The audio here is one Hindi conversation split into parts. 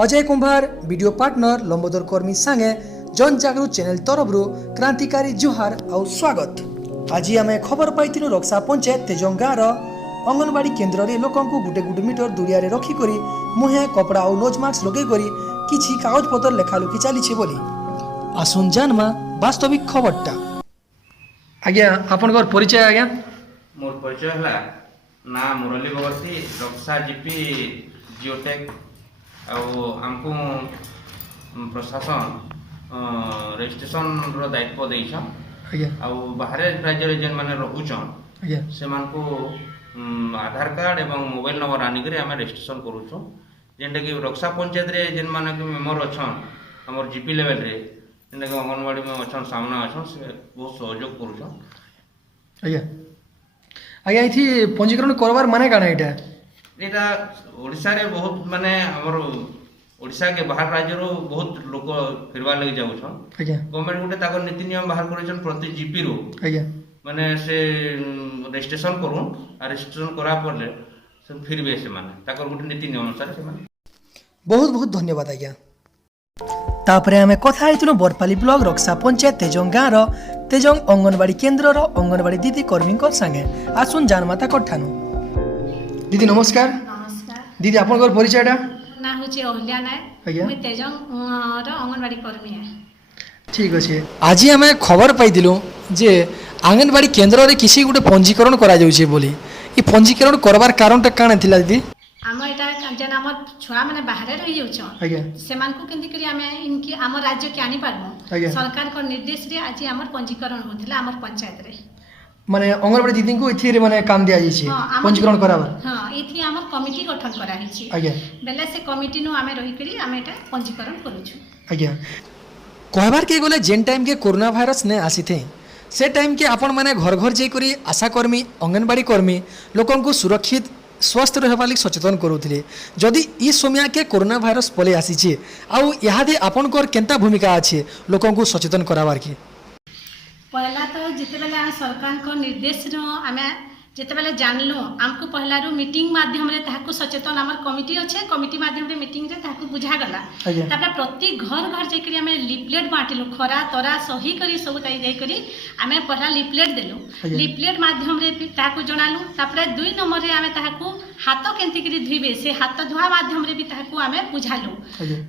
अजय कुंभार वीडियो पार्टनर लंबोदर कर्मी सांगे जन जागृत चैनल तरफ क्रांतिकारी जुहार और स्वागत। आज आम खबर पाई रक्षा पंचायत तेजंग गाँव अंगनवाड़ी केन्द्र में लोक गुटे गुटे मीटर दूरिया रखिक मुहे कपड़ा और नोज मास्क लगे किसी कागज पत्र लेखालुखी चली बोली आसुन जानमा वास्तविक खबरटा। आज्ञा आपण परिचय आज्ञा? मोर परिचय है ना मुरली बगर्ती रक्षा जीपी जियोटेक आमको प्रशासन रजिस्ट्रेशन दायित्व देछन बाहर राज्य जेन माने रहुछन से मानको आधार कार्ड एवं मोबाइल नंबर आनिक आम रजिस्ट्रेशन करूँ जेनटा कि रक्षा पंचायत रे जेन माने मेम्बर अच्छन हमर जीपी लेवल रे जेनटा कि अंगनवाड़ी में अच्छन सामना अच्छन से बहुत सहयोग करूछन। आज्ञा आज्ञा इथि पंजीकरण करवार माने काना एटा ओडिशा रे बहुत माने हमर ओडिशा के बाहर राज्य रो बहुत लोक फिरवा लगे जाउछन। गवर्नमेंट गुटे ताको नीति नियम बाहर करेछन प्रति जीपी रो माने से रजिस्ट्रेशन करू आ रजिस्ट्रेशन करा पड़ले से फिरबे से माने ताको गुटे नीति नियम अनुसार से माने। बहुत बहुत धन्यवाद आज्ञा। तापरे आमे कथा आइतुनो बरपाली ब्लॉक रक्षा पंचायत तेजंग गाँव तेजंग अंगनवाड़ी केन्द्र अंगनवाड़ी दीदी कर्मी संगे आसुन जानमाता कठानु। दीदी नमस्कार। नमस्कार दीदी आपनकर परिचयटा? ना होचे ओहल्या नाय मैं तेजंग रो अंगनवाड़ी कर्मी है। ठीक अछि। आज आमे खबर पाइदिलु जे आंगनवाड़ी केन्द्र रे किसी गुटे पंजीकरण करा जाउछे बोली ई पंजीकरण करबार कारणटा काना थिला दीदी? आम एटा जेन आम छुआ माने बाहर रही जाउछन सेमान को केंति करी आमे इनकी आम राज्य के आनी पारबो सरकार को निर्देश रे आज हमर पंजीकरण होथिला हमर पंचायत रे माने अंगनवाड़ी दीदी को इथि रे माने काम दिया जाइछे पंजीकरण कराबा। हां इथि हमर कमिटी गठन करा हिछि बेले से कमिटी नु आमे रही करी आमे एटा पंजीकरण करूछु। आज्ञा कहबार के गले जेन टाइम के कोरोना वायरस ने आसी थे से टाइम के आपण माने घर घर जाई करी आशा कर्मी अंगनवाड़ी कर्मी लोकन को सुरक्षित स्वस्थ रहबा लागि सचेतन करूथिले जदि ई समय के कोरोना वायरस पले आसीचे आउ यादे आपनकर केंता भूमिका अछि लोकन को सचेतन कराबार के? पहला तो जिते बेले आम सरकार को निर्देश आमे जिते बेले जानलु आमको पहला रो मीटिंग माध्यम रे ताहाको सचेतन हमर कमिटी अच्छे कमिटी माध्यम रे मीटिंग रे ताहाको बुझा गला तापर प्रति घर घर जाई करी आमे लिफलेट बांटिलु खरा तरा सही करी सब ताई जाई करी आमे पहला लिफलेट देलु लिफलेट माध्यम रे ताहाको जणालु तापर 2 नंबर रे आमे ताहाको हाथ केंति करी धुइबे से हाथ धुआ माध्यम रे भी ताहाको आमे बुझालु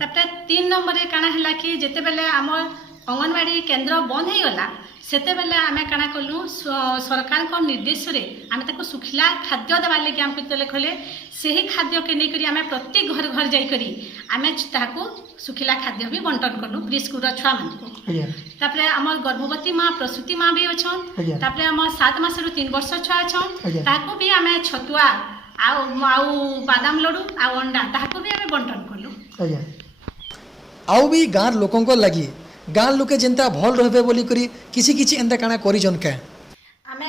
तापर 3 नंबर रे काना हला कि जेते बेले हमर अंगनवाड़ी केन्द्र बंद हो गला सेते बेले आमे काना कलु सरकार को निर्देश रे आमे ताको सुखिला खाद्य देबार लागि हमको तले खले सेही खाद्य के नै करी आमे प्रति घर घर जाई करी आमे ताको सुखिला खाद्य भी बंटन करलु प्रीस्कूल रो छुआ मन को तापरे हमर गर्भवती मां प्रसूति मां भी अछन तापरे हमर 7 मास रो 3 वर्ष छुआ अछन ताको भी आमे छतुआ आउ बादाम लड्डू आउ अंडा ताको भी आमे बंटन करलु। आउ भी गाँव लोकन को लागि गाँव लोके जेंता भल रहबे बोली करी किसी किसी एंता काना करी जन के आमे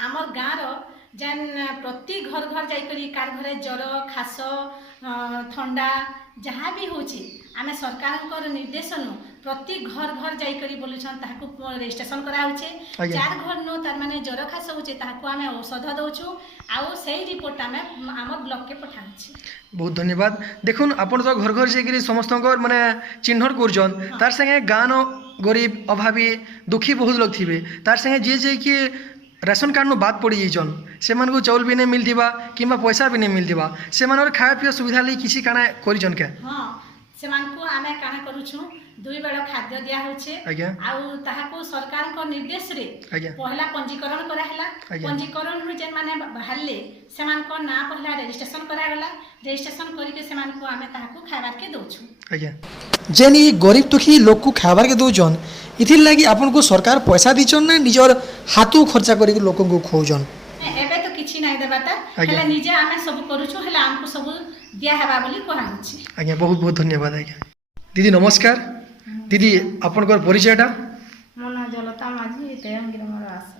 हमर गाँव रो जेन प्रति घर घर जाई करी कार घरे ज्वर खास ठंडा जहाँ भी होची आमे सरकार को निर्देश नु प्रति घर घर जाई करी बोलुछन ताको रजिस्ट्रेशन करा होचे चार घर नो तार माने ज्वर खास होचे ताको आमे औषध दउछु आउ सेही रिपोर्ट आमे हमर ब्लॉक के पठाउछि। बहुत धन्यवाद। देखुन आपण तो घर घर जाई समस्त माने चिन्हट करजन तार संगे गाँव गरीब अभावी दुखी बहुत लोग थिबे तार संगे जे जे कि राशन कार्ड नो बात पड़ी जाइछन से मन को चाउल भी नहीं मिलथिबा किंबा पैसा भी नहीं मिलथिबा से मनर खाया पिया सुविधा ਲਈ किसी काना करिजन के? हां से मन को आमे काना करूछु 2 बेला खाद्य दिया होचे आउ ताहाको सरकार को निर्देश रे पहला पंजीकरण करा हला पंजीकरण रे जेन माने बाहरले से मन को ना पहला रजिस्ट्रेशन करा गला रजिस्ट्रेशन करी के से मन को आमे ताहाको खाबार के दोछु। आज्ञा जेनी गरीब दुखी लोग को खाबार के दोजन इथिर लागि आपन को सरकार पैसा दिचन ना निजर हाथू खर्चा करी के लोकन को खोजन? एबे तो किछि नै देबाता हला निजे आमे सब करूछु हला हमको सब दिया हेबा बोली कहै छी। आज्ञा बहुत बहुत धन्यवाद। आज्ञा दीदी नमस्कार। दीदी आपनकर परिचयटा? मोना जलता माझी तेयंग ग्रामर आशा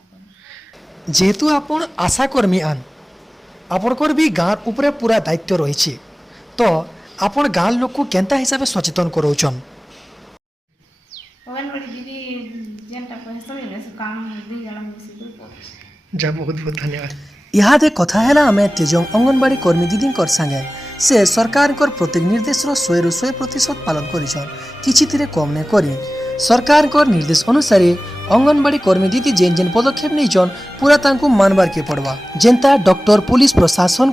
जेहेतु आपण आशा कर्मी आन आपनकर भी गाँव ऊपर पूरा दायित्व रही तो आपण गाँव लोक को केंता हिसाब से सचेतन करोचन? दीदी जेनटा कहसबे से काम दी जला मिसी जा बहुत बहुत धन्यवाद। इहादे कथा है आम तेजंग अंगनवाड़ी कर्मी दीदी संगे से सरकार प्रत्येक निर्देश 100% पालन करिछन किछि कम ने करी। सरकार निर्देश अनुसार अंगनवाड़ी कर्मी दीदी जेन जेन पदक्षेप नहीं पूरा तांको मानबार के पड़वा। जेनता डॉक्टर पुलिस प्रशासन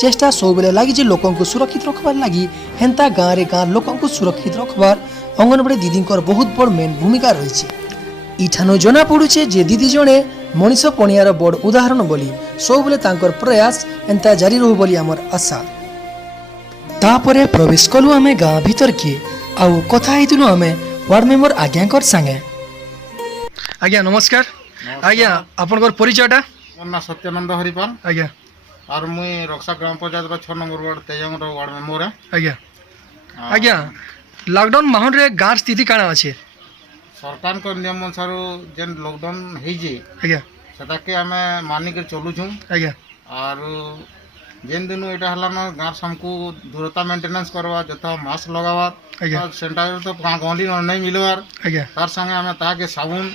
चेष्टा सब बेले लगी जे लोकों को सुरक्षित रखबार लगी हेन्ता गाँव रे गाँव लोकों को सुरक्षित रखबार अंगनवाड़ी दीदी बहुत बड़ मेन भूमिका रही। इठानु जना पड़ुचे जे दीदी जड़े मनीष पणियार बड़ उदाहरण बोली सब बेले तांकर प्रयास एंता जारी रहू बोली आमर आशा। तापरे प्रवेश कलु आमे गाँव भीतर के आउ कथा हेतुनु आमे वार्ड मेंबर आज्ञा संगे। आज्ञा नमस्कार। आज्ञा आपनकर परिचयटा? मोर ना सत्यानंद हरिपाल आज्ञा और मुई रक्षा ग्राम पंचायत 6 नंबर वार्ड तेजंग वार्ड मेंबर है। आज्ञा आज्ञा लॉकडाउन माहौल रे गाँव स्थिति काना अछि? सरकार को नियम अनुसार जेन लॉकडाउन हे जे आज्ञा सेटा के हमें मानि के चलु छु। आज्ञा और जेन दिन एटा हला ना गाँव हमको दूरता मेंटेनेंस करवा जथा मास्क लगावा और सैनिटाइजर तो गाँवली नहीं मिलवार। आज्ञा तार संगे हमें ता के साबुन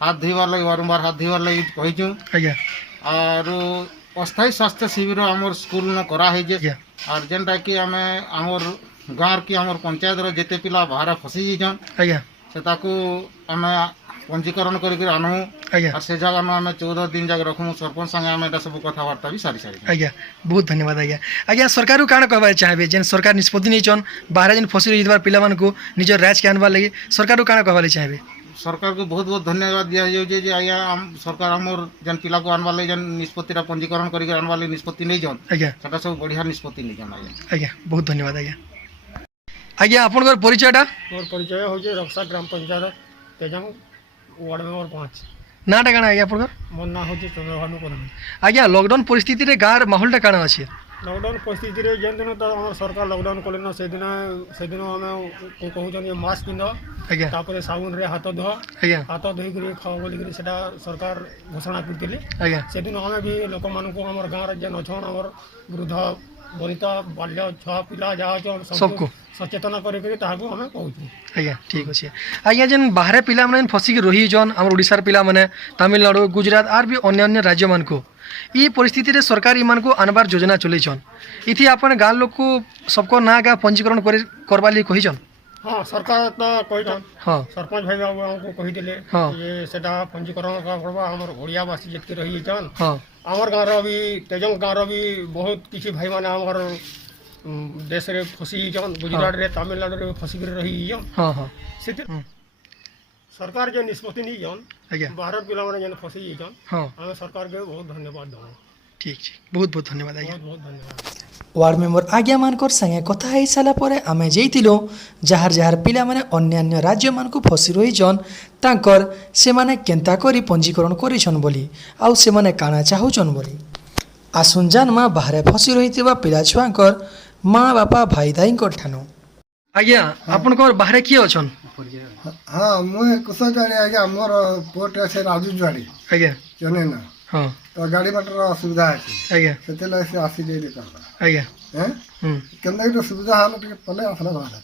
हाथ धोइबार लगी बारंबार हाथ धोइबार लगी कहि छु। आज्ञा और अस्थायी स्वास्थ्य शिविर हमर स्कूल न करा हे जे और जेनटा कि हमें हमर गाँव की हमर पंचायत रो जेते पिला बाहर फसी जन आज्ञा सेताकू हमें पंजीकरण करके आनू आज्ञा और से जगह में हमें 14 दिन जाके रखमु सरपंच संगे हमें एटा सब कथबार्ता भी सारी सारी। आज्ञा बहुत धन्यवाद। आज्ञा आज्ञा सरकार काण कहबार चाहबे जेन सरकार निष्पत्ति नहीं चन बाहर जेन फसी रहिबार पिला मान को निजर राज्य के आनबार लगी सरकार काण कहबार चाहबे? सरकार को बहुत बहुत धन्यवाद दिया जाउजे जे आज्ञा सरकार हमर जेन पिला को आनबार लगी जेन निष्पत्तिरा पंजीकरण करके आनबार लगी निष्पत्ति नहीं जन आज्ञा सेटा सब बढ़िया निष्पत्ति नहीं जन। आज्ञा आज्ञा बहुत धन्यवाद। आज्ञा आज्ञा आपनकर परिचयटा? मोर परिचय होजे रक्षा ग्राम पंचायत तेजंग वार्ड मेंबर 5 नाटा काना आज्ञा आपनकर? मोर ना होजे चंद्रभानु प्रधान। आज्ञा लॉकडाउन परिस्थिति रे गाँव माहौलटा काना अछि? लॉकडाउन परिस्थिति रे जेन दिन तो हमर सरकार लॉकडाउन कलेन से दिन हमें को कहउछन ये मास्क पिंध आज्ञा तापर साबुन रे हाथ धो आज्ञा हाथ धोई करी खाओ बोली करी सेटा सरकार घोषणा करतिले। आज्ञा से दिन हमें भी लोक मान को हमर गाँव रे जेन अछन हमर वृद्ध वनिता बाल्य छुआ पिला जा सबको सचेतन करी ताहाको हमें कहउछु। आज्ञा ठीक अच्छे। आज्ञा जेन बाहर पिला माने फसिक रही जन आम ओडिशार पिला माने तमिलनाडु गुजरात आर भी अन्य अन्य राज्य मान को ये परिस्थिति रे सरकार ईमान को आनबार योजना चलेछन इथि अपन गाँव लोग को सबको ना गा पंजीकरण करबा लिए कहिछन? हाँ सरकार तो कहिछन। हाँ सरपंच भाई बाबू हमको कहि देले हाँ ये सेटा पंजीकरण का पड़वा हमर ओडियावासी जतके रही जन हाँ हमर गाँव रो भी तेजंग गाँव रो भी बहुत किछि भाई माने हमर देश रे फसी जन गुजरात रे तमिलनाडु रे फसी कर रही जन। हाँ हाँ से सरकार जे निष्पत्ति नहीं जन आज्ञा बाहर पिला माने जन फसी जन हाँ हम सरकार के बहुत धन्यवाद दो। ठीक छै बहुत बहुत धन्यवाद। आज्ञा बहुत बहुत धन्यवाद। वार्ड मेंबर आज्ञा मानकर संगे कथा हो सारा पर आमे जइतिलो जहार जहार पिला माने अन्य राज्य मान को फसी रही जन तांकर से माने केंता करी पंजीकरण करिछन बोली आउ से माने काना चाहुचन बोली। आसुन जान मा बाहर फसी रहितबा पिला छुआंकर माँ बापा भाई दाई ठानु। आज्ञा आपनकर बाहर किए अछन? हाँ मुझे कुछ जाने आज्ञा मोर पोट से राजू जुआड़ी आज्ञा जने ना हाँ तो गाड़ी मटर असुविधा है आज्ञा से से आसी जाई करला आज्ञा हैं केंदा के सुविधा हाल के पले असला बाहर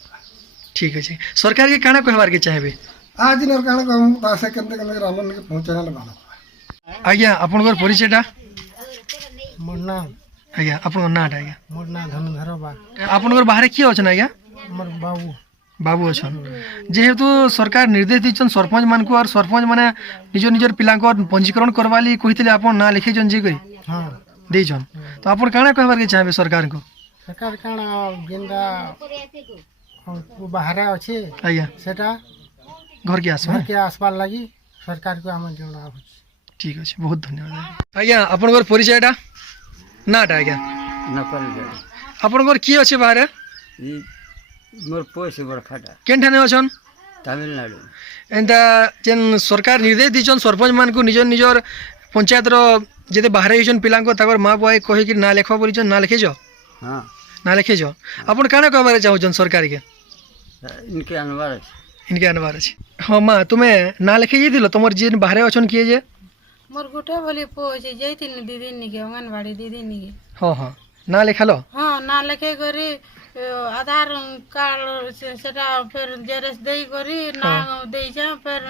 ठीक अछि। सरकार के काना कहबार के चाहबे? आज न काना कहम पासे केंदा के रामन के पहुंचाना बाहर। आज्ञा आपनकर परिचयटा? मोर नाम आज्ञा आपनकर नाट आज्ञा? मोर नाम धनुधर बा। आपनकर बाहर किए अछन आज्ञा? मोर बाबू बाबू अछन जेहेतु सरकार निर्देश दीचन सरपंच मान को और सरपंच माने निजर निजर पिला को पंजीकरण करवाली कहितले आपन ना लिखे जन जे करी हाँ देजन तो आपन काना कहबार के चाहबे सरकार को? सरकार काना जिंदा बाहर अच्छे आज्ञा सेटा घर के आसबा के आसबार लगी सरकार को आम जना। ठीक अछि बहुत धन्यवाद। आज्ञा आपनकर परिचयटा? नाट आज्ञा नकल आपनकर की अछि बाहर? मोर पोस बरखाटा केन ठाने अछन? तमिलनाडु। एंता जेन सरकार निर्देश दीचन सरपंच मान को निजर निजर पंचायत रो जेते बाहर होइछन पिला को ताकर माँ बाप कहि कि ना लेखवा बोलिछन ना लिखे जो हाँ ना लिखे जो अपन काना कहबार चाहुछन सरकार के? इनके अनवर अछि इनके अनबार अछि। हाँ माँ तुम्हें ना लिखे जे दिलो तुमर जेन बाहर अछन किए जे? मोर गुटे बोली पोछे जैतिन दीदी निके अंगनवाड़ी दीदी निके। हाँ हाँ ना लिखालो? हाँ ना लिखे करी आधार कार्ड सेटा फिर जेरेस देई करी ना देई जा फिर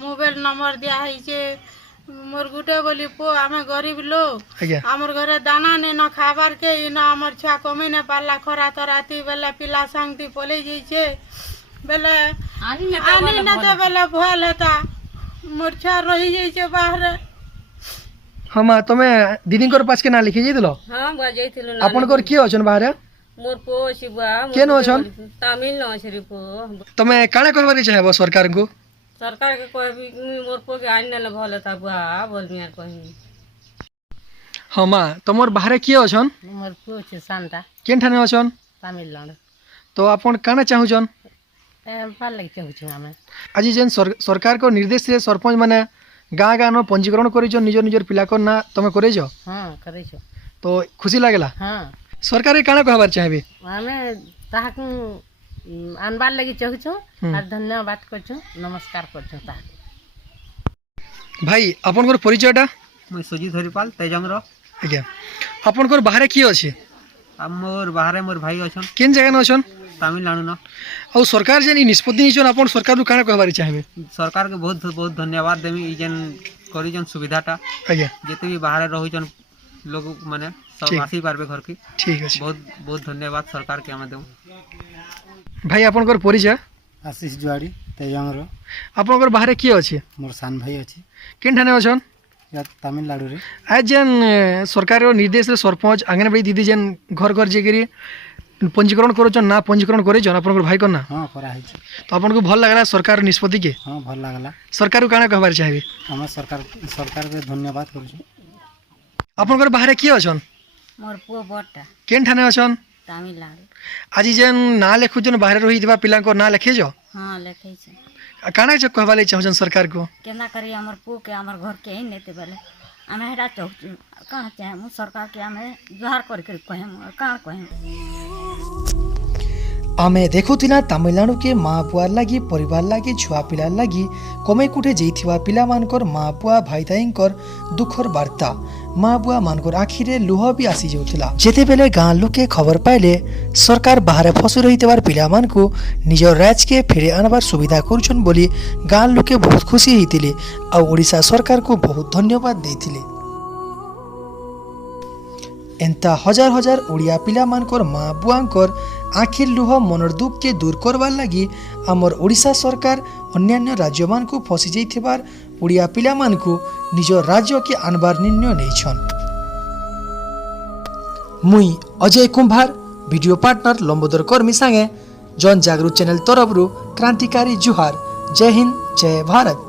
मोबाइल नंबर दिया है जे मोर गुटे बोली पो आमे गरीब लोग ଆଜ୍ଞା हमर घरे दाना ने न खाबार के इना हमर छुआ कमी ने पाला खरा तराती बेले पिला संगती पले जाइछे बेले आनी न ते बेले भल हेता मोर छुआ रही जाइछे बाहर ହଁ ମା ତମେ ଦିଦିଙ୍କର ପାଖକେ ନା ଲେଖି ଯାଇଥିଲ हाँ बुआ जाइथिलु ना ଆପଣଙ୍କର କିଏ ଅଛନ୍ ବାହାରେ मोर पो अछि बुआ केन अछन तमिल न अछि रे पो ତମେ କାଣା କହିବାରେ ଚାହିଁବ ସରକାରଙ୍କୁ सरकार के कहबी मोर पो के आइन नेले भले ता बुआ बोलमी आर कहि ହଁ ମା ତମର ବାହାରେ କିଏ ଅଛନ୍ मोर पो अछि शांता କେନ୍ ଠାନେ ଅଛନ୍ तमिलनाडु ତ ଆପଣ କାଣା ଚାହୁଁଛନ୍ ए पाल लग चाहू हमें ଆଜି ଯେନ୍ ସରକାରଙ୍କ ନିର୍ଦ୍ଦେଶରେ ସରପଞ୍ଚ ମାନେ ଗାଁ ଗାଁ ନ ପଞ୍ଜୀକରଣ କରିଛ ନିଜ ନିଜର ପିଲାଙ୍କର ନା ତମେ କରିଛ हाँ करै छ ତ ଖୁସି ଲାଗିଲା हाँ ସରକାର କାଣା କହିବାର ଚାହିଁବେ हमें ताहाकु आनबार लगी चाहू छ और धन्यवाद करछु नमस्कार करछु ता ଭାଇ ଆପଣଙ୍କର ପରିଚୟଟା ମୁଇଁ ସୁଜିତ ହରିପାଲ ତେଜଙ୍ଗର ଆଜ୍ଞା ଆପଣଙ୍କର ବାହାରେ କିଏ ଅଛି ଆଉ ମୋର୍ ବାହାରେ ମୋର୍ ଭାଇ ଅଛନ୍ କେନ୍ ଜାଗାନେ ଅଛନ୍ ତାମିଲନାଡୁ ନ ଆଉ ସରକାର ଯେନ୍ ଇ ନିଷ୍ପତ୍ତି ନେଇଛନ୍ ଆପଣ ସରକାରରୁ କାଣା କହିବାର ଚାହିଁବେ ସରକାରକେ ବହୁତ ବହୁତ ଧନ୍ୟବାଦ ଦେମି ଇ ଯେନ୍ କରିଛନ୍ ସୁବିଧାଟା ଆଜ୍ଞା ଯେତେ ବି ବାହାରେ ରହୁଛନ୍ ଲୋକ ମାନେ ସବୁ ଠିକ୍। ଆସି ପାରବେ ଘରକେ ଠିକ୍ ଅଛି ବହୁତ ବହୁତ ଧନ୍ୟବାଦ ସରକାରକେ ଆମେ ଦେମୁ ଭାଇ ଆପଣଙ୍କର ପରିଚୟ ଆଶିଷ ଜୁଆଡ଼ି ତେଜଙ୍ଗର ଆପଣଙ୍କର ବାହାରେ କିଏ ଅଛି ମୋର ସାନ ଭାଇ ଅଛି କେନ୍ ଠାନେ ଅଛନ୍ ତାମିଲନାଡୁରେ ଆଜ ଯେନ୍ ସରକାରର ନିର୍ଦ୍ଦେଶରେ ସରପଞ୍ଚ ଆଙ୍ଗନବାଡ଼ି ଦିଦି ଯେନ୍ ଘର ଘର ଯାଇକରି ପଞ୍ଜୀକରଣ କରୁଛନ୍ ନା ପଞ୍ଜୀକରଣ କରିଛନ୍ ଆପଣଙ୍କର ଭାଇଙ୍କର ନା ହଁ କରାହେଇଛି ତ ଆପଣଙ୍କୁ ଭଲ ଲାଗଲା ସରକାର ନିଷ୍ପତ୍ତି କେ ହଁ ଭଲ ଲାଗଲା ସରକାରକୁ କାଣା କହିବାର ଚାହିଁବେ ଆମେ ସରକାରକେ ଧନ୍ୟବାଦ କରୁଛୁ ଆପଣଙ୍କର ବାହାରେ କିଏ ଅଛନ୍ मोर पो बटा କେନ୍ ଠାନେ ଅଛନ୍ तमिलनाडु ଆଜି ଯେନ୍ ନାଁ ଲେଖୁଛନ୍ ବାହାରେ ରହିଥିବା ପିଲାଙ୍କ ନାଁ ଲେଖେଛ हाँ लिखै छ କାଣା କହିବା ଲାଗି ଚାହୁଁଛନ୍ ସରକାରକୁ केना करी हमर पो के हमर घर के ही नेते बेले हमें हेडा चाहू कहाँ चाहे मु सरकार के हमें जोहार कर कहे कहाँ कहे आमे देखुथिना तमिलनाडु के माँ बुआर लागी परिवार लागी छुआ पिलार लागी कमे कुठे जेइथिबा पिला मानकर माँ बुआ भाई दाईंकर दुखर वार्ता माँ बुआ मानकर आखिरे लुह भी आसी जाउथिला जेते बेले गाँ लोके खबर पाइले सरकार बाहर फसु रहितबार पिला मानकु निज राज्य के फेरे आनबार सुविधा करूछन बोली गाँ लोके बहुत खुशी हेतिले आ ओडिशा सरकार को बहुत धन्यवाद देथिले एंता हजार हजार ओडिया पिला मानकर माँ बुआंकर आखिर लुह मनर दुख के दूर करवार लगी आमर ओडिशा सरकार अन्यान्य राज्य मान को फसी जाइथिबार ओडिया पिला मान को निज राज्य के आनबार निर्णय नेछन मुई अजय कुंभार वीडियो पार्टनर लंबोदर कर्मी संगे जन जागृत चैनल तरफरु क्रांतिकारी जुहार जय हिंद जय भारत।